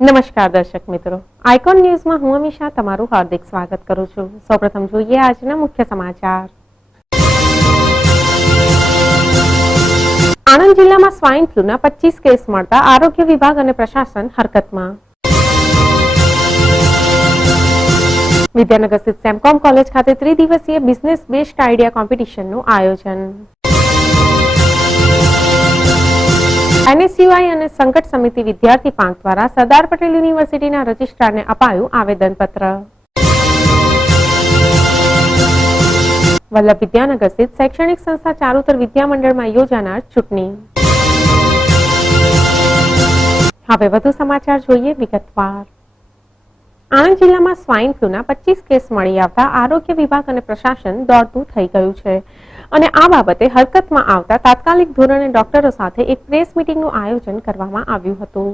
નમસ્કાર દર્શક મિત્રો, આઇકોન ન્યૂઝમાં હું અમીષા તમારું હાર્દિક સ્વાગત કરું છું। સૌપ્રથમ જોઈએ આજના મુખ્ય સમાચાર। આણંદ જિલ્લામાં સ્વાઇન ફ્લૂના 25 કેસ મળતા આરોગ્ય વિભાગ અને પ્રશાસન હરકતમાં। વિદ્યાનગર સ્થિત સેમકોમ કોલેજ ખાતે ત્રિદિવસીય બિઝનેસ બેસ્ડ આઈડિયા કોમ્પિટિશનનું આયોજન। NSUI અને સંકટ સમિતિ વિદ્યાર્થી પાંખ દ્વારા સરદાર પટેલ યુનિવર્સિટીના રજિસ્ટ્રારને અપાયું આવેદનપત્ર। વલ્લભ વિદ્યાનગર સ્થિત શૈક્ષણિક સંસ્થા ચારુતર વિદ્યામંડળમાં યોજાનાર ચૂંટણી। હવે વધુ સમાચાર જોઈએ વિગતવાર। આણંદ જિલ્લામાં સ્વાઇન ફ્લૂના 25 કેસ મળી આવતા આરોગ્ય વિભાગ અને પ્રશાસન દોડતું થઈ ગયું છે અને આ બાબતે હરકતમાં આવતા તાત્કાલિક ધોરણે ડોક્ટરો સાથે એક પ્રેસ મીટિંગનું આયોજન કરવામાં આવ્યું હતું।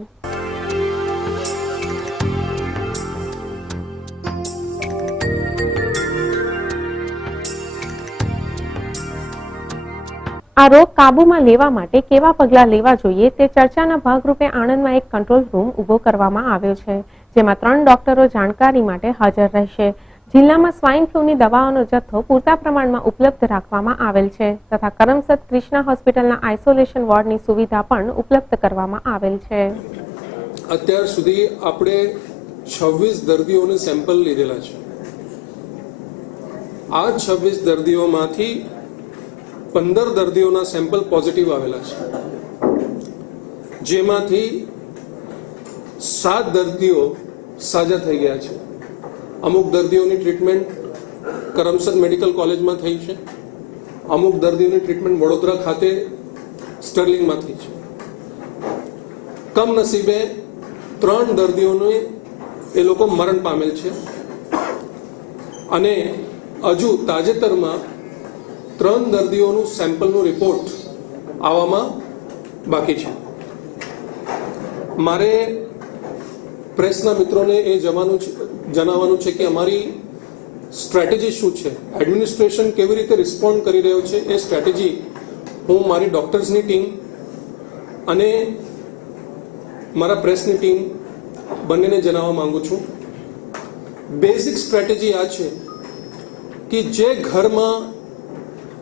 આ રોગ કાબૂમાં લેવા માટે કેવા પગલાં લેવા જોઈએ તે ચર્ચાના ભાગરૂપે આણંદમાં એક કંટ્રોલ રૂમ ઊભો કરવામાં આવ્યો છે, જેમાં 3 ડોક્ટરો જાણકારી માટે હાજર રહેશે। જિલ્લામાં સ્વાઇન ફ્લૂની દવાઓનો જથ્થો પૂરતા પ્રમાણમાં ઉપલબ્ધ રાખવામાં આવેલ છે તથા કરમસદ કૃષ્ણા હોસ્પિટલના આઇસોલેશન વોર્ડની સુવિધા પણ ઉપલબ્ધ કરવામાં આવેલ છે। અત્યાર સુધી આપણે 26 દર્દીઓને સેમ્પલ લીધેલા છે। આ 26 દર્દીઓમાંથી 15 દર્દીઓના સેમ્પલ પોઝિટિવ આવેલા છે, જેમાંથી 7 દર્દીઓ સાજા થઈ ગયા છે। અમુક દર્દીઓની ટ્રીટમેન્ટ કરમસદ મેડિકલ કોલેજમાં થઈ છે, અમુક દર્દીઓની ટ્રીટમેન્ટ વડોદરા ખાતે સ્ટર્લિંગમાં થઈ છે। કમનસીબે 3 દર્દીઓને એ લોકો મરણ પામેલ છે અને હજુ તાજેતરમાં 3 દર્દીઓનું સેમ્પલનું રિપોર્ટ આવવામાં બાકી છે। મારે પ્રેસના મિત્રોને એ જણાવવાનું છે કે અમારી સ્ટ્રેટેજી શું છે, એડમિનિસ્ટ્રેશન કેવી રીતે રિસ્પોન્ડ કરી રહ્યો છે, એ સ્ટ્રેટેજી હું મારી ડોક્ટર્સની ટીમ અને મારા પ્રેસની ટીમ બંનેને જણાવવા માંગુ છું। બેઝિક સ્ટ્રેટેજી આ છે કે જે ઘરમાં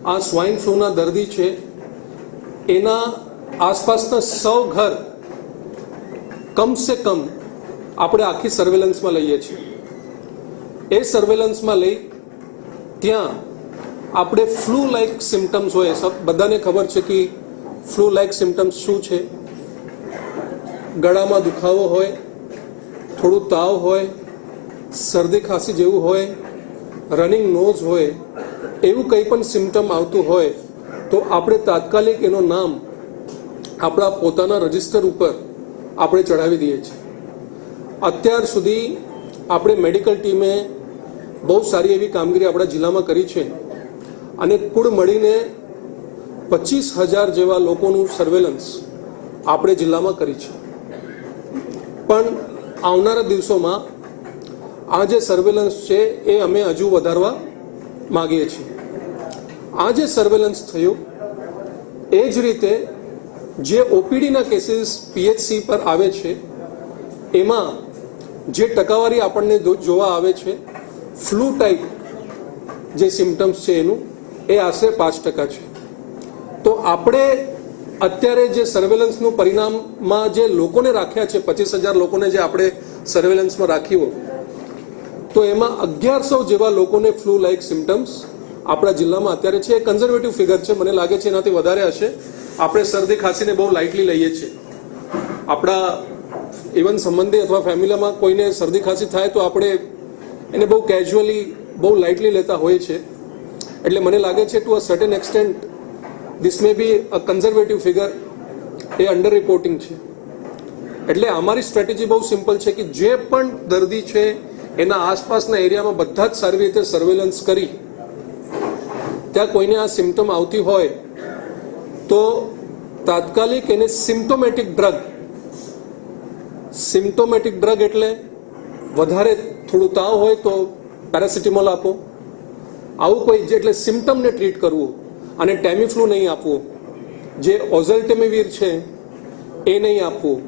આ સ્વાઇન ફ્લૂના દર્દી છે એના આસપાસના 100 ઘર કમસે કમ આપણે આખી સર્વેલન્સમાં લઈએ છીએ। એ સર્વેલન્સમાં લઈ ત્યાં આપણે ફ્લૂ લાઇક સિમ્ટમ્સ હોય, બધાને ખબર છે કે ફ્લૂ લાઇક સિમ્ટમ્સ શું છે। ગળામાં દુખાવો હોય, થોડું તાવ હોય, શરદી ખાંસી જેવું હોય, રનિંગ નોઝ હોય, એવું કંઈ પણ સિમ્ટમ આવતું હોય તો આપણે તાત્કાલિક એનું નામ આપણા પોતાના રજિસ્ટર ઉપર આપણે ચડાવી દઈએ છીએ। અત્યાર સુધી આપણે મેડિકલ ટીમે બહુ સારી એવી કામગીરી આપણા જિલ્લામાં કરી છે અને કુલ મળીને 25,000 જેવા લોકોનું સર્વેલન્સ આપણે જિલ્લામાં કરી છે। પણ આવનારા દિવસોમાં આ જે સર્વેલન્સ છે એ અમે હજુ વધારવા માગીએ છીએ। આ જે સર્વેલન્સ થયું એ જ રીતે જે ઓપીડીના કેસીસ પીએચસી પર આવે છે એમાં જે ટકાવારી આપણને જોવા આવે છે ફ્લૂ ટાઈપ જે સિમ્ટમ્સ છે એનું એ આશરે 5% છે। તો આપણે અત્યારે જે સર્વેલન્સનું પરિણામમાં જે લોકોને રાખ્યા છે, 25,000 લોકોને જે આપણે સર્વેલન્સમાં રાખ્યું, તો એમાં 1100 જેવા લોકોને ફ્લૂ લાઇક સિમ્ટમ્સ આપણા જિલ્લામાં અત્યારે છે। એ કન્ઝર્વેટિવ ફિગર છે, મને લાગે છે એનાથી વધારે હશે। આપણે શરદી ખાંસીને બહુ લાઇટલી લઈએ છીએ। આપણા ઇવન સંબંધી અથવા ફેમિલીમાં કોઈને શરદી ખાંસી થાય તો આપણે એને બહુ કેઝ્યુઅલી, બહુ લાઇટલી લેતા હોઈએ છીએ। એટલે મને લાગે છે to a certain extent this may be a conservative figure, એ અંડર રિપોર્ટિંગ છે। એટલે અમારી સ્ટ્રેટેજી બહુ સિમ્પલ છે કે જે પણ દર્દી છે એના આસપાસના એરિયામાં બધા જ સારી રીતે સર્વેલન્સ કરી ત્યાં કોઈને આ સિમ્ટમ આવતી હોય તો તાત્કાલિક એને સિમ્પ્ટોમેટિક ડ્રગ એટલે વધારે થોડું તાવ હોય તો પેરાસિટામોલ આપો, આવું કોઈ એટલે સિમ્ટમને ટ્રીટ કરવું અને ટેમીફ્લુ નહીં આપવું, જે ઓઝેલ્ટેમિવિર છે એ નહીં આપવું।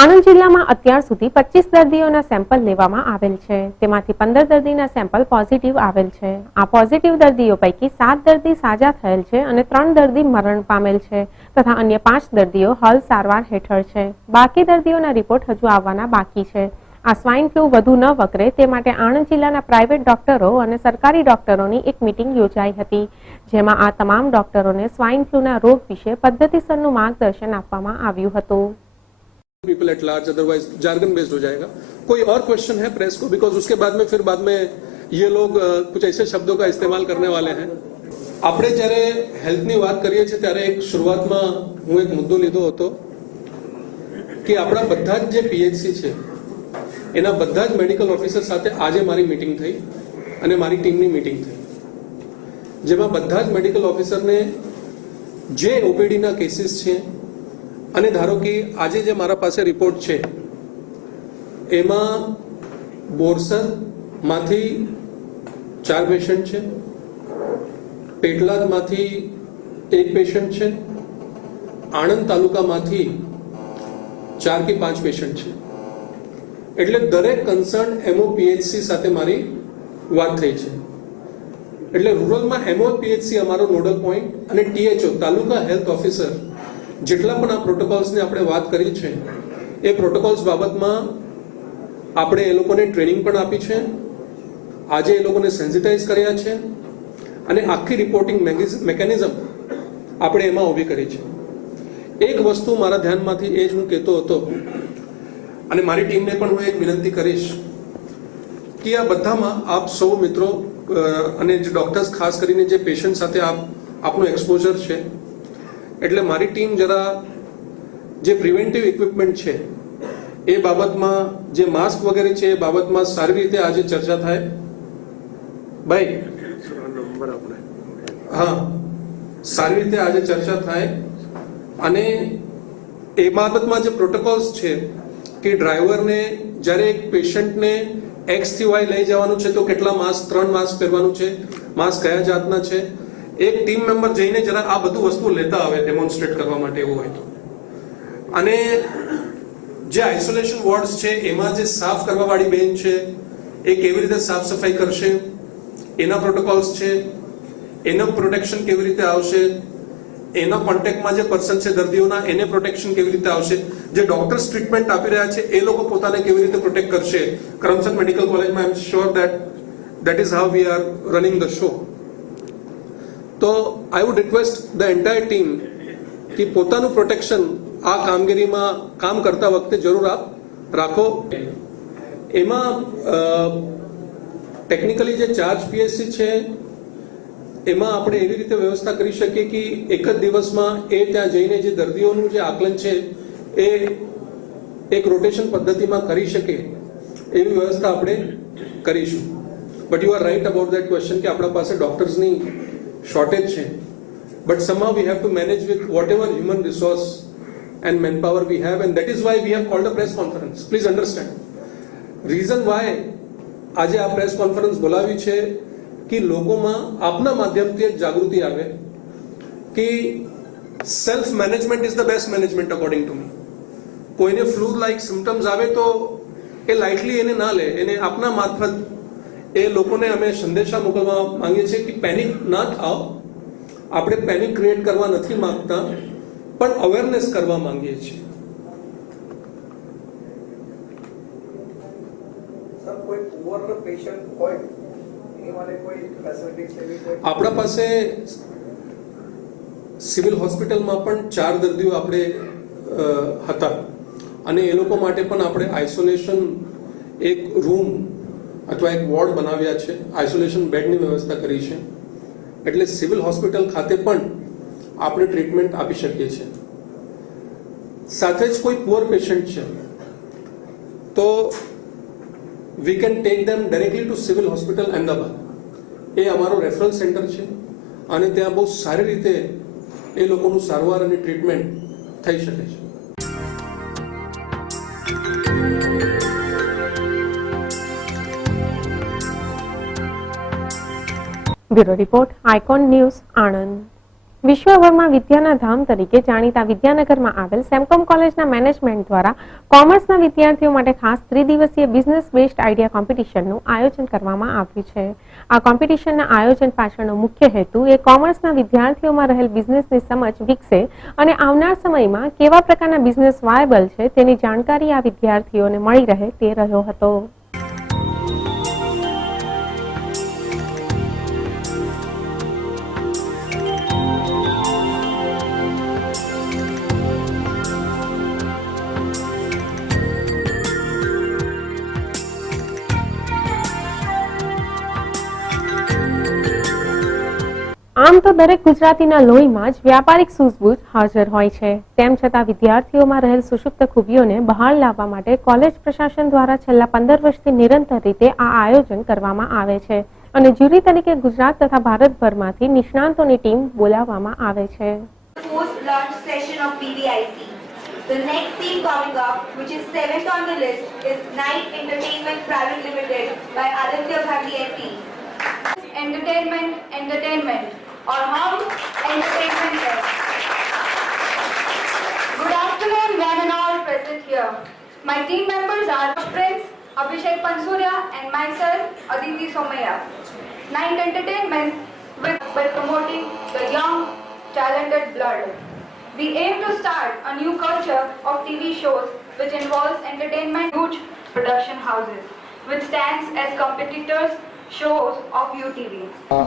આણંદ જિલ્લામાં અત્યાર સુધી 25 દર્દીઓના સેમ્પલ લેવામાં આવેલ છે. તેમાંથી 15 દર્દીના સેમ્પલ પોઝિટિવ આવેલ છે. આ પોઝિટિવ દર્દીઓ પૈકી 7 દર્દી સાજા થયેલ છે અને 3 દર્દી મરણ પામેલ છે તથા અન્ય 5 દર્દીઓ હાલ સારવાર હેઠળ છે. બાકી દર્દીઓના રિપોર્ટ હજુ આવવાના બાકી છે. આ સ્વાઇન ફ્લૂ વધુ ન વકરે તે માટે આણંદ જિલ્લાના પ્રાઇવેટ ડોક્ટરો અને સરકારી ડોક્ટરોની એક મીટિંગ યોજાઈ હતી, જેમાં આ તમામ ડોક્ટરોને સ્વાઇન ફ્લૂના રોગ વિશે પદ્ધતિસરનું માર્ગદર્શન આપવામાં આવ્યું હતું. People at large, otherwise jargon based हो जाएगा. कोई और क्वेश्चन है प्रेस को? बिकॉज उसके बाद में ये लोग कुछ ऐसे शब्दों का इस्तेमाल करने वाले हैं. આપણે જ્યારે હેલ્થની વાત કરીએ છીએ ત્યારે એક શરૂઆતમાં હું એક મુદ્દો લીધો હતો કે આપણા બધા જ જે પીએચસી છે એના બધા જ મેડિકલ ઓફિસર સાથે આજે મારી મીટિંગ થઈ અને મારી ટીમની મીટિંગ થઈ, જેમાં બધા જ મેડિકલ ઓફિસરને જે ઓપીડીના કેસીસ છે અને ધારો કે આજે જે મારા પાસે રિપોર્ટ છે એમાં બોરસદમાંથી 4 પેશન્ટ છે, પેટલાદમાંથી 1 પેશન્ટ છે, આણંદ તાલુકામાંથી 4 કે 5 પેશન્ટ છે. એટલે દરેક કન્સર્ન એમઓપીએચસી સાથે મારી વાત થઈ છે. એટલે રૂરલમાં એમઓપીએચસી અમારો નોડલ પોઈન્ટ અને ટીએચઓ તાલુકા હેલ્થ ઓફિસર જેટલા પણ આ પ્રોટોકોલ્સની આપણે વાત કરી છે એ પ્રોટોકોલ્સ બાબતમાં આપણે એ લોકોને ટ્રેનિંગ પણ આપી છે. આજે એ લોકોને સેન્સિટાઇઝ કર્યા છે અને આખી રિપોર્ટિંગ મેકેનિઝમ આપણે એમાં ઊભી કરી છે. એક વસ્તુ મારા ધ્યાનમાંથી એ જ હું કહેતો હતો અને મારી ટીમને પણ હું એક વિનંતી કરીશ કે આ બધામાં આપ સૌ મિત્રો અને જે ડોક્ટર્સ ખાસ કરીને જે પેશન્ટ સાથે આપનું એક્સપોઝર છે, એટલે મારી ટીમ જરા જે પ્રિવેન્ટિવ ઇક્વિપમેન્ટ છે એ બાબતમાં, જે માસ્ક વગેરે છે એ બાબતમાં સારી રીતે આજે ચર્ચા થાય. ભાઈ હા, સારી રીતે આજે ચર્ચા થાય અને એ બાબતમાં જે પ્રોટોકોલ્સ છે કે ડ્રાઈવરને જ્યારે એક પેશન્ટને એક્સ થી વાય લઈ જવાનું છે તો કેટલા માસ્ક, 3 માસ્ક પહેરવાનું છે, માસ્ક કયા જાતના છે, એક ટીમ મેમ્બર જઈને જરા આ બધું વસ્તુ લેતા આવે ડેમોન્સ્ટ્રેટ કરવા માટે એવું હોય તો. અને જે આઇસોલેશન વોર્ડ્સ છે એમાં જે સાફ કરવા વાળી બેન છે એ કેવી રીતે સાફ સફાઈ કરશે, એના પ્રોટોકોલ્સ છે, એનું પ્રોટેક્શન કેવી રીતે આવશે, એના કોન્ટેક્ટમાં જે પર્સન છે દર્દીઓના એને પ્રોટેક્શન કેવી રીતે આવશે, જે ડોક્ટર્સ ટ્રીટમેન્ટ આપી રહ્યા છે એ લોકો પોતાને કેવી રીતે પ્રોટેક્ટ કરશે. કરમસદ મેડિકલ કોલેજમાં I am sure that is how we are running the show. તો I would request the entire team કે પોતાનું પ્રોટેક્શન આ કામગીરીમાં કામ કરતા વખતે જરૂર આપ રાખો. એમાં ટેકનિકલી જે ચાર્જ પીએચસી છે એમાં આપણે એવી રીતે વ્યવસ્થા કરી શકીએ કે એક જ દિવસમાં એ ત્યાં જઈને જે દર્દીઓનું જે આકલન છે એ એક રોટેશન પદ્ધતિમાં કરી શકે એવી વ્યવસ્થા આપણે કરીશું. But you are right about that question કે આપણા પાસે ડોક્ટર્સની શોર્ટેજ છે, but somehow we have to manage with whatever human resource and manpower we have, and that is why we have called a press conference. Please understand, reason why આજે આ press conference બોલાવી છે કે લોકોમાં આપના માધ્યમથી એક જાગૃતિ આવે કે self management is the best management according to me. કોઈને ફ્લૂ લાઇક સિમ્ટમ્સ આવે તો એ લાઇટલી એને ના લે, એને આપના મારફત એ લોકોને અમે સંદેશા મોકલવા માંગીએ છીએ કે પેનિક ના થાઓ. આપણે પેનિક ક્રિએટ કરવા નથી માંગતા પણ અવેરનેસ કરવા માંગીએ છીએ. આપણા પાસે સિવિલ હોસ્પિટલમાં પણ 4 દર્દીઓ આપણે હતા અને એ લોકો માટે પણ આપણે આઇસોલેશન એક રૂમ અથવા એક વોર્ડ બનાવ્યા છે, આઇસોલેશન બેડની વ્યવસ્થા કરી છે. એટલે સિવિલ હોસ્પિટલ ખાતે પણ આપણે ટ્રીટમેન્ટ આપી શકીએ છીએ. સાથે જ કોઈ પુઅર પેશન્ટ છે તો we can take them directly to civil hospital Ahmedabad. એ અમારો રેફરલ સેન્ટર છે અને ત્યાં બહુ સારી રીતે એ લોકોનું સારવાર અને ટ્રીટમેન્ટ થઈ શકે છે. Bureau report, icon news, Anand. વિશ્વભરમાં વિદ્યાના ધામ તરીકે જાણીતા વિદ્યાનગરમાં આવેલ સેમકોમ કોલેજના મેનેજમેન્ટ દ્વારા કોમર્સના વિદ્યાર્થીઓ માટે ખાસ ત્રિદિવસીય બિઝનેસ બેસ્ડ આઈડિયા કોમ્પિટિશનનું આયોજન કરવામાં આવ્યું છે. આ કોમ્પિટિશનના આયોજન પાછળનો મુખ્ય હેતુ એ કોમર્સના વિદ્યાર્થીઓમાં રહેલ બિઝનેસની સમજ વિકસે અને આવનાર સમયમાં કેવા પ્રકારના બિઝનેસ વાયબલ છે તેની જાણકારી આ વિદ્યાર્થીઓને મળી રહે તે રહ્યો હતો. આમ તો દરેક ગુજરાતીના લોહીમાં જ વ્યાપારિક સૂઝબૂઝ હાજર હોય છે. તેમ છતાં વિદ્યાર્થીઓમાં રહેલ સુષુપ્ત ખૂબીઓને બહાર લાવવા માટે કોલેજ પ્રશાસન દ્વારા છેલ્લા 15 વર્ષથી નિરંતર રીતે આ આયોજન કરવામાં આવે છે અને જ્યુરી તરીકે ગુજરાત તથા ભારતભરમાંથી નિષ્ણાંતોની ટીમ બોલાવવામાં આવે છે. Post-launch session of BVIC. The next theme coming up, which is 7th on the list, is Night Entertainment Private Limited by Aditya Bharti MP. Entertainment, or how entertainment is. Good afternoon, one and all present here. My team members are Prince Abhishek Pansuria and myself, Aditi Somaya. Night Entertainment by promoting the young, talented blood. We aim to start a new culture of TV shows which involves entertainment huge production houses, which stands as competitors shows of UTV.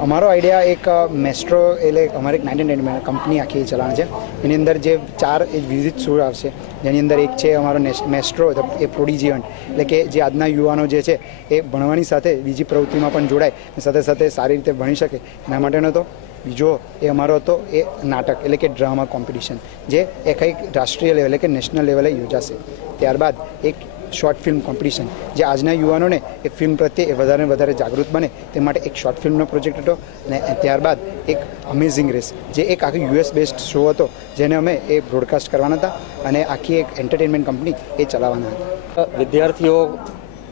અમારો idea એક Maestro એટલે અમારે એક 1999 company આખી ચલાવે છે. એની અંદર જે 4 વિવિધ શો આવશે, જેની અંદર એક છે અમારો મેસ્ટ્રો એ પ્રોડિજી ઇવેન્ટ, એટલે કે જે આજના યુવાનો જે છે એ ભણવાની સાથે બીજી પ્રવૃત્તિમાં પણ જોડાય, સાથે સાથે સારી રીતે ભણી શકે એના માટેનો હતો. બીજો એ અમારો હતો એ નાટક એટલે કે ડ્રામા કોમ્પિટિશન, જે એ કંઈક રાષ્ટ્રીય લેવલે કે નેશનલ લેવલે યોજાશે. ત્યારબાદ એક શોર્ટ ફિલ્મ કોમ્પિટિશન, જે આજના યુવાનોને એ ફિલ્મ પ્રત્યે વધારે વધારે જાગૃત બને તે માટે એક શોર્ટ ફિલ્મનો પ્રોજેક્ટ હતો. અને ત્યારબાદ એક અમેઝિંગ રેસ, જે એક આખી US બેસ્ડ શો હતો, જેને અમે એ બ્રોડકાસ્ટ કરવાના હતા અને આખી એક એન્ટરટેનમેન્ટ કંપની એ ચલાવવાના હતા. વિદ્યાર્થીઓ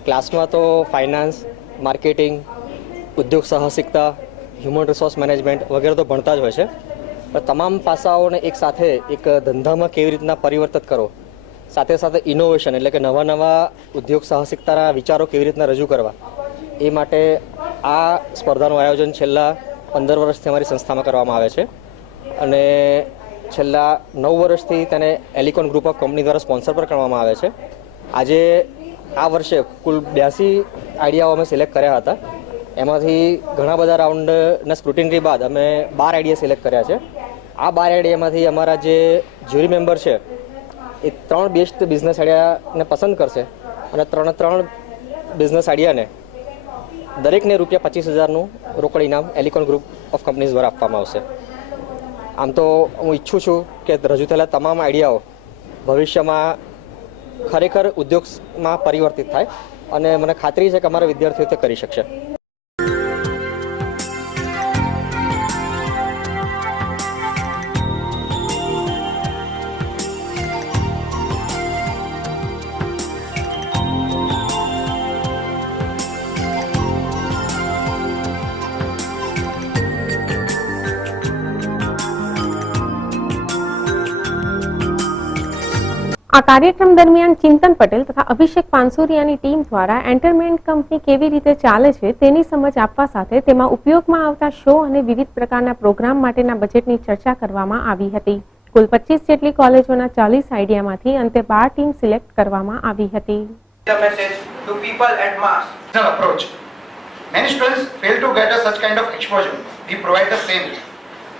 ક્લાસમાં તો ફાઇનાન્સ, માર્કેટિંગ, ઉદ્યોગ સાહસિકતા, હ્યુમન રિસોર્સ મેનેજમેન્ટ વગેરે તો ભણતા જ હોય છે, પણ તમામ પાસાઓને એક સાથે એક ધંધામાં કેવી રીતના પરિવર્તિત કરો, સાથે સાથે ઇનોવેશન એટલે કે નવા નવા ઉદ્યોગ સાહસિકતાના વિચારો કેવી રીતના રજૂ કરવા, એ માટે આ સ્પર્ધાનું આયોજન છેલ્લા 15 વર્ષથી અમારી સંસ્થામાં કરવામાં આવે છે. અને છેલ્લા 9 વર્ષથી તેને એલિકોન ગ્રુપ ઓફ કંપની દ્વારા સ્પોન્સર પણ કરવામાં આવે છે. આજે આ વર્ષે કુલ 82 આઈડિયાઓ અમે સિલેક્ટ કર્યા હતા. એમાંથી ઘણા બધા રાઉન્ડના સ્ક્રુટિનરી બાદ અમે 12 આઈડિયા સિલેક્ટ કર્યા છે. આ 12 આઈડિયામાંથી અમારા જે જ્યુરી મેમ્બર છે એ 3 બેસ્ટ બિઝનેસ આઈડિયાને પસંદ કરશે અને 3 બિઝનેસ આઈડિયાને દરેકને ₹25,000નું રોકડ ઇનામ એલિકોન ગ્રુપ ઓફ કંપનીઝ દ્વારા આપવામાં આવશે. આમ તો હું ઈચ્છું છું કે રજૂ થયેલા તમામ આઈડિયાઓ ભવિષ્યમાં ખરેખર ઉદ્યોગમાં પરિવર્તિત થાય અને મને ખાતરી છે કે અમારા વિદ્યાર્થીઓ તે કરી શકશે. આ કાર્યક્રમ દરમિયાન ચિંતન પટેલ તથા અભિષેક પાનસુરિયાની ટીમ દ્વારા એન્ટરટેનમેન્ટ કંપની કેવી રીતે ચાલે છે તેની સમજ આપવા સાથે તેમાં ઉપયોગમાં આવતા શો અને વિવિધ પ્રકારના પ્રોગ્રામ માટેના બજેટની ચર્ચા કરવામાં આવી હતી. કુલ 25 જેટલી કોલેજોના 40 આઈડિયામાંથી અંતે 12 ટીમ સિલેક્ટ કરવામાં આવી હતી. The message to people at mass. Approach. Many students fail to get such kind of exposure. We provide the same.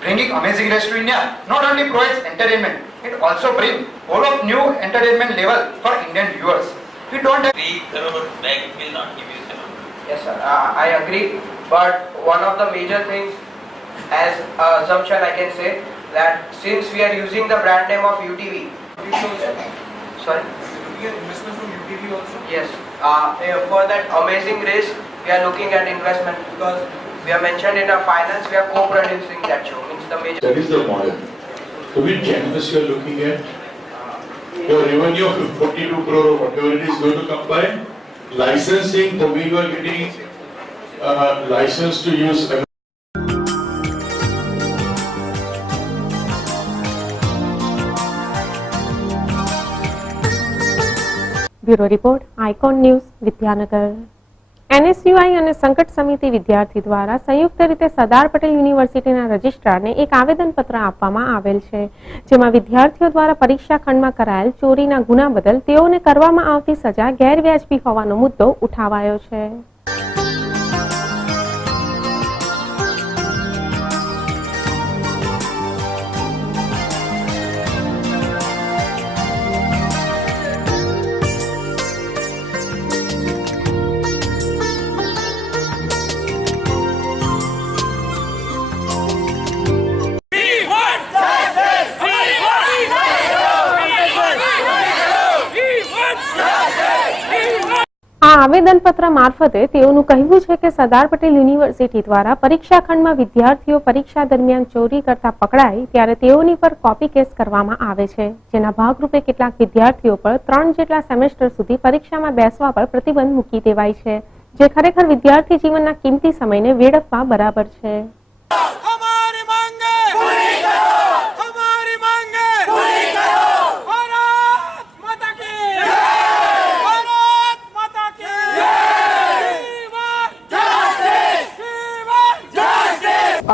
Bringing Amazing Race to India not only provides entertainment, it also brings all of new entertainment level for Indian viewers. We don't have 3 crore bag will not give you 7. Yes sir, I agree. But one of the major things, as assumption I can say, that since we are using the brand name of UTV. Sorry? Investment from UTV also? Yes. For that Amazing Race, we are looking at investment because we are mentioned in our finance, we are co-producing that show. Means the major. That is the model. So which canvas you are looking at? Your revenue of 42 crore or whatever it is going to come by licensing. For me, you are getting license to use. Bureau report icon news Vidyanagar. NSUI અને સંકટ સમિતિ વિદ્યાર્થી દ્વારા સંયુક્ત રીતે સરદાર પટેલ યુનિવર્સિટીના રજિસ્ટ્રારને એક આવેદનપત્ર આપવામાં આવેલ છે, જેમાં વિદ્યાર્થીઓ દ્વારા પરીક્ષા ખંડમાં કરાયેલ ચોરીના ગુના બદલ તેઓને કરવામાં આવતી સજા ગેરવ્યાજબી હોવાનો મુદ્દો ઉઠાવાયો છે. આ આવેદનપત્ર મારફતે તેઓનું કહેવું છે કે સરદાર પટેલ યુનિવર્સિટી દ્વારા પરીક્ષા ખંડમાં વિદ્યાર્થીઓ પરીક્ષા દરમિયાન ચોરી કરતા પકડાય ત્યારે તેઓની પર કોપી કેસ કરવામાં આવે છે, જેના ભાગરૂપે કેટલાક વિદ્યાર્થીઓ પર 3 જેટલા સેમેસ્ટર સુધી પરીક્ષામાં બેસવા પર પ્રતિબંધ મૂકી દેવાય છે, જે ખરેખર વિદ્યાર્થી જીવનના કિંમતી સમયને વેડફવા બરાબર છે.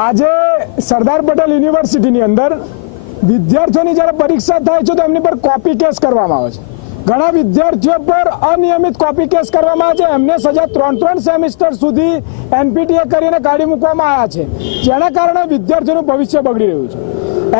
આજે સરદાર પટેલ યુનિવર્સિટીની અંદર વિદ્યાર્થીઓની જ્યારે પરીક્ષા થાય છે તો એમની પર કોપી કેસ કરવામાં આવે છે. ઘણા વિદ્યાર્થીઓ પર અનિયમિત કોપી કેસ કરવામાં આવે છે. એમને સજા 3 સેમિસ્ટર સુધી NPTA કરીને કાઢી મૂકવામાં આવ્યા છે, જેના કારણે વિદ્યાર્થીઓનું ભવિષ્ય બગડી રહ્યું છે.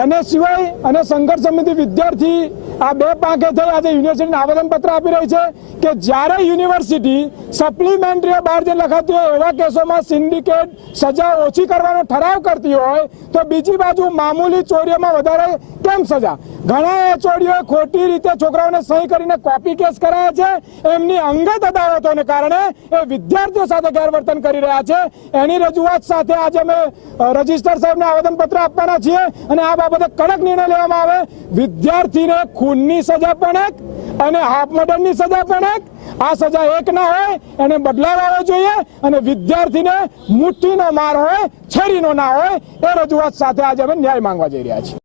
NSUI અને સંઘર્ષ સમિતિ વિદ્યાર્થી આ બે પાંખે થઈ આજે યુનિવર્સિટીને આવેદનપત્ર આપી રહી છે કે જ્યારે યુનિવર્સિટી સપ્લિમેન્ટરી બહાર જે લખાતી હોય એવા કેસોમાં સિન્ડિકેટ સજા ઓછી કરવાનો ઠરાવ કરતી હોય તો બીજી બાજુ મામૂલી ચોરીઓમાં વધારે કેમ સજા? ઘણા ચોરીઓ ખોટી રીતે છોકરાઓને સહી કરીને કોપી કેસ કરાયા છે. એમની અંગત અદાવતોને કારણે એ વિદ્યાર્થીઓ સાથે ગેરવર્તન કરી રહ્યા છે. એની રજૂઆત સાથે આજે અમે રજિસ્ટ્રાર સાહેબને આવેદનપત્ર આપવાના છીએ અને આ બાબતે કડક નિર્ણય લેવામાં આવે. વિદ્યાર્થીને ખૂનની સજા પણ એક અને હાફ મર્ડરની સજા પણ એક. આ સજા એક ના હોય, એને બદલાવ આવવો જોઈએ અને વિદ્યાર્થીને મુઠ્ઠીનો માર હોય, છરીનો ના હોય. એ રજૂઆત સાથે આજે અમે ન્યાય માંગવા જઈ રહ્યા છીએ.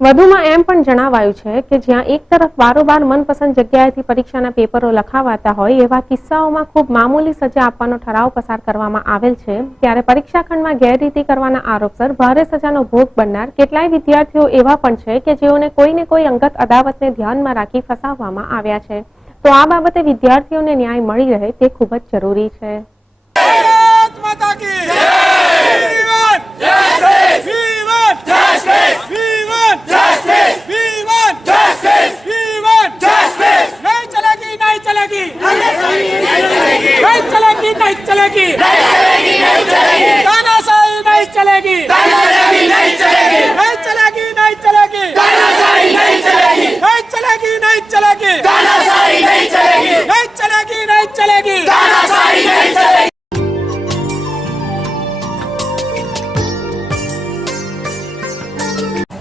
વધુમાં એમ પણ જણાવાયું છે કે જ્યાં એક તરફ બારોબાર મનપસંદ જગ્યાએથી પરીક્ષાના પેપરો લખાવાતા હોય એવા કિસ્સાઓમાં ખૂબ મામૂલી સજા આપવાનો ઠરાવ પસાર કરવામાં આવેલ છે, ત્યારે પરીક્ષા ખંડમાં ગેરરીતિ કરવાના આરોપસર ભારે સજાનો ભોગ બનનાર કેટલાય વિદ્યાર્થીઓ એવા પણ છે કે જેઓને કોઈને કોઈ અંગત અદાવતને ધ્યાનમાં રાખી ફસાવવામાં આવ્યા છે. તો આ બાબતે વિદ્યાર્થીઓને ન્યાય મળી રહે તે ખૂબ જ જરૂરી છે.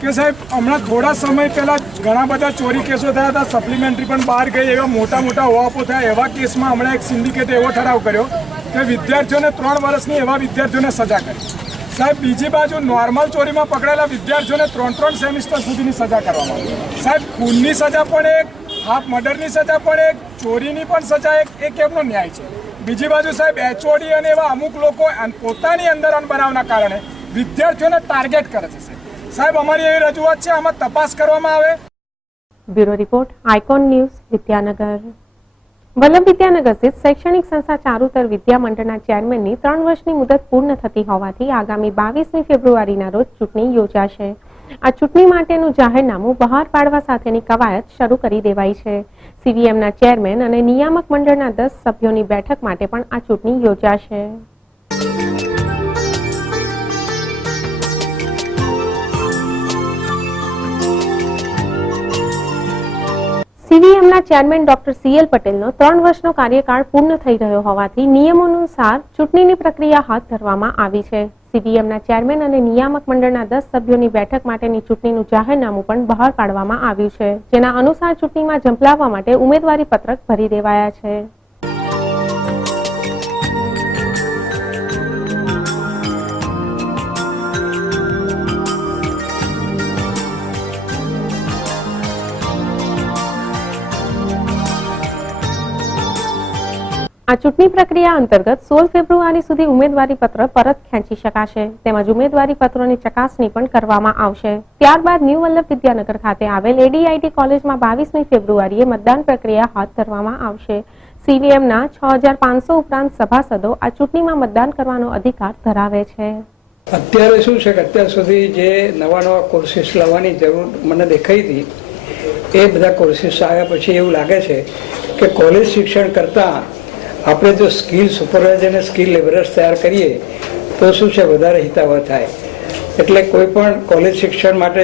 કે સાહેબ હમણાં થોડા સમય પહેલા ઘણા બધા ચોરી કેસો થયા હતા, સપ્લિમેન્ટરી પણ બહાર ગઈ, એવા મોટા મોટા ઓવાપો થયા. એવા કેસમાં હમણાં એક સિન્ડિકેટે એવો ઠરાવ કર્યો કે વિદ્યાર્થીઓને 3 વર્ષની એવા વિદ્યાર્થીઓને સજા કરી. સાહેબ બીજી બાજુ નોર્મલ ચોરીમાં પકડાયેલા વિદ્યાર્થીઓને 3 સેમિસ્ટર સુધીની સજા કરવામાં આવી. સાહેબ ખૂનની સજા પણ એક, હાફ મર્ડરની સજા પણ એક, ચોરીની પણ સજા એક. એ કેમનો ન્યાય છે? બીજી બાજુ સાહેબ HOD અને એવા અમુક લોકો પોતાની અંદર અનબનાવના કારણે વિદ્યાર્થીઓને ટાર્ગેટ કરે છે. સાહેબ અમારી એવી રજૂઆત છે, આમાં તપાસ કરવામાં આવે. Bureau report icon news Vidyanagar. Vallabh Vidyanagar સ્થિત શૈક્ષણિક સંસ્થા ચારુતર વિદ્યા મંડળના ચેરમેનની 3 વર્ષની મુદત પૂર્ણ થતી હોવાથી આગામી 22મી ફેબ્રુઆરીના રોજ ચૂંટણી યોજાશે. આ ચૂંટણી માટેનું જાહેરનામું બહાર પાડવા સાથેની કવાયત શરૂ કરી દેવાઈ છે. CVMના ચેરમેન અને નિયામક મંડળના 10 સભ્યોની બેઠક માટે પણ આ ચૂંટણી યોજાશે. CVMના ચેરમેન ડોક્ટર CL પટેલનો 3 વર્ષનો કાર્યકાળ પૂર્ણ થઈ રહ્યો હોવાથી નિયમો અનુસાર ચૂંટણીની પ્રક્રિયા હાથ ધરવામાં આવી છે. CVMના ચેરમેન અને નિયામક મંડળના 10 સભ્યોની બેઠક માટેની ચૂંટણીનું જાહેરનામું પણ બહાર પાડવામાં આવ્યું છે, જેના અનુસાર ચૂંટણીમાં ઝંપલાવવા માટે ઉમેદવારી પત્રક ભરી દેવાયા છે. આ ચૂંટણી પ્રક્રિયા અંતર્ગત 16 ફેબ્રુઆરી સુધી ઉમેદવારી પત્ર પરત ખેંચી શકાશે તેમજ ઉમેદવારી પત્રોની ચકાસણી પણ કરવામાં આવશે. ત્યારબાદ ન્યૂ વલ્લભ વિદ્યાનગર ખાતે આવેલ ADIT કોલેજમાં 22મી ફેબ્રુઆરીએ મતદાન પ્રક્રિયા હાથ ધરવામાં આવશે. CVMના 6500 ઉપરાંત સભાસદો આ ચૂંટણીમાં મતદાન કરવાનો અધિકાર ધરાવે છે. અત્યારે શું છે કે અત્યાર સુધી જે નવા કોર્સિસ લાવવાની જરૂર મને દેખાઈ હતી એ બધા કોર્સિસ આવ્યા પછી એવું લાગે છે કે કોલેજ શિક્ષણ કરતાં આપણે જો સ્કિલ સુપરવાઇઝર અને સ્કિલ લેબરર્સ તૈયાર કરીએ તો શું છે વધારે હિતાવહ થાય. એટલે કોઈ પણ કોલેજ શિક્ષણ માટે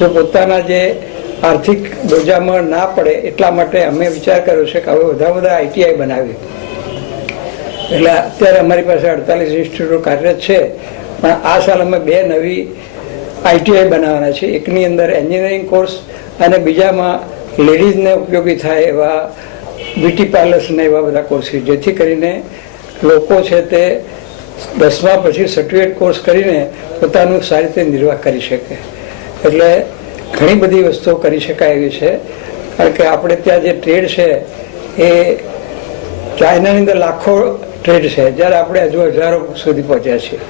જો પોતાના જે આર્થિક બોજામાં ના પડે એટલા માટે અમે વિચાર કર્યો છે કે હવે બધા ITI બનાવીએ. એટલે અત્યારે અમારી પાસે 48 ઇન્સ્ટિટ્યૂટો કાર્યરત છે, પણ આ સાલ અમે 2 નવી ITI બનાવવાના છે. એકની અંદર એન્જિનિયરિંગ કોર્સ અને બીજામાં લેડીઝને ઉપયોગી થાય એવા બ્યુટી પાર્લર્સ ને એવા બધા કોર્સીસ, જેથી કરીને લોકો છે તે 10મા પછી સર્ટિફિકેટ કોર્સ કરીને પોતાનું સારી રીતે નિર્વાહ કરી શકે. એટલે ઘણી બધી વસ્તુઓ કરી શકાય એવી છે. કારણ કે આપણે ત્યાં જે ટ્રેડ છે એ ચાઇનાની અંદર લાખો ટ્રેડ છે, જ્યારે આપણે હજુ હજારો સુધી પહોંચ્યા છીએ.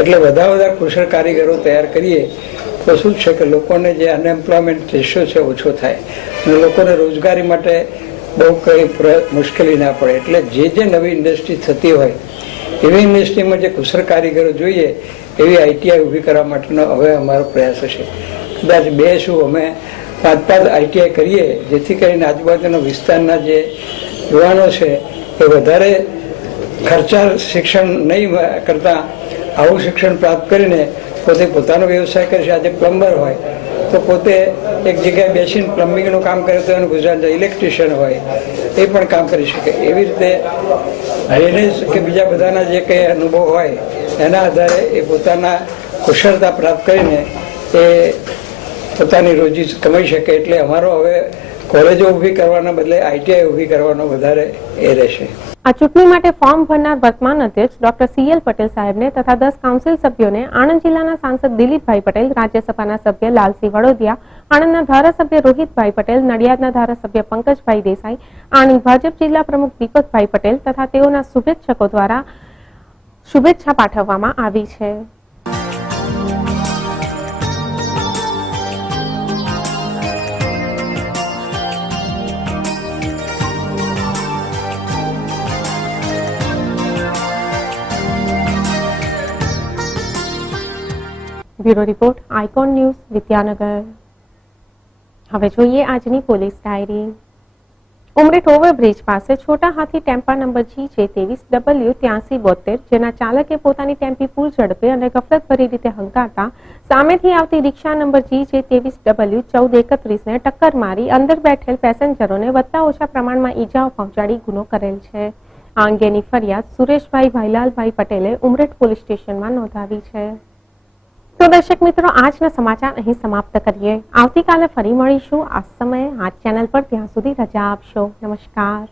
એટલે બધા કુશળ કારીગરો તૈયાર કરીએ તો શું છે કે લોકોને જે અનએમ્પ્લોયમેન્ટ રેશિયો છે ઓછો થાય અને લોકોને રોજગારી માટે બહુ કંઈ મુશ્કેલી ના પડે. એટલે જે નવી ઇન્ડસ્ટ્રી થતી હોય એવી ઇન્ડસ્ટ્રીમાં જે કુશળ કારીગરો જોઈએ એવી ITI ઊભી કરવા માટેનો હવે અમારો પ્રયાસ હશે. કદાચ 2 શું અમે 5 ITI કરીએ, જેથી કરીને આજુબાજુના વિસ્તારના જે યુવાનો છે એ વધારે ખર્ચાળ શિક્ષણ નહીં કરતા આવું શિક્ષણ પ્રાપ્ત કરીને પોતે પોતાનો વ્યવસાય કરે છે. આજે પ્લમ્બર હોય તો પોતે એક જગ્યાએ બેસીને પ્લમ્બિંગનું કામ કરે તો એનું ગુજરાત ઇલેક્ટ્રિશિયન હોય એ પણ કામ કરી શકે. એવી રીતે ડ્રેનેજ કે બીજા બધાના જે કંઈ અનુભવ હોય એના આધારે એ પોતાના કુશળતા પ્રાપ્ત કરીને એ પોતાની રોજી કમાઈ શકે. એટલે અમારો હવે કોલેજો ઊભી કરવાના બદલે ITI ઊભી કરવાનો વધારે એ રહેશે. આ ચૂંટણી માટે ફોર્મ ભરનાર વર્તમાન અધ્યક્ષ ડોક્ટર CL પટેલ સાહેબને તથા 10 કાઉન્સિલ સભ્યોને આણંદ જિલ્લાના સાંસદ દિલીપભાઈ પટેલ, રાજ્યસભાના સભ્ય લાલસિંહ વડોદિયા, આણંદના ધારાસભ્ય રોહિતભાઈ પટેલ, નડિયાદના ધારાસભ્ય પંકજભાઈ દેસાઈ, આણંદ ભાજપ જિલ્લા પ્રમુખ દીપકભાઈ પટેલ તથા તેઓના શુભેચ્છકો દ્વારા શુભેચ્છા પાઠવવામાં આવી છે. Bureau report, icon news, Vidyanagar. હવે જોઈએ આજની પોલીસ ડાયરી. ઉમરેઠ ઓવરબ્રિજ પાસે છોટા હાથી ટેમ્પા નંબર G23W8372, જેના ચાલકે પોતાની ટેમ્પી પૂર ઝડપે અને ગફલતભરી રીતે હંકારતા સામેથી આવતી રિક્ષા નંબર G23W1431ને ટક્કર મારી અંદર બેઠેલ પેસેન્જરોને વધતા ઓછા પ્રમાણમાં ઈજાઓ પહોંચાડી ગુનો કરેલ છે. આ અંગેની ફરિયાદ સુરેશભાઈ ભાઈલાલભાઈ પટેલે ઉમરેઠ પોલીસ સ્ટેશનમાં નોંધાવી છે. તો દર્શક મિત્રો, આજના સમાચાર અહીં સમાપ્ત કરીએ. આવતીકાલે ફરી મળીશું આ સમયે આ ચેનલ પર. ત્યાં સુધી રજા આપશો. નમસ્કાર.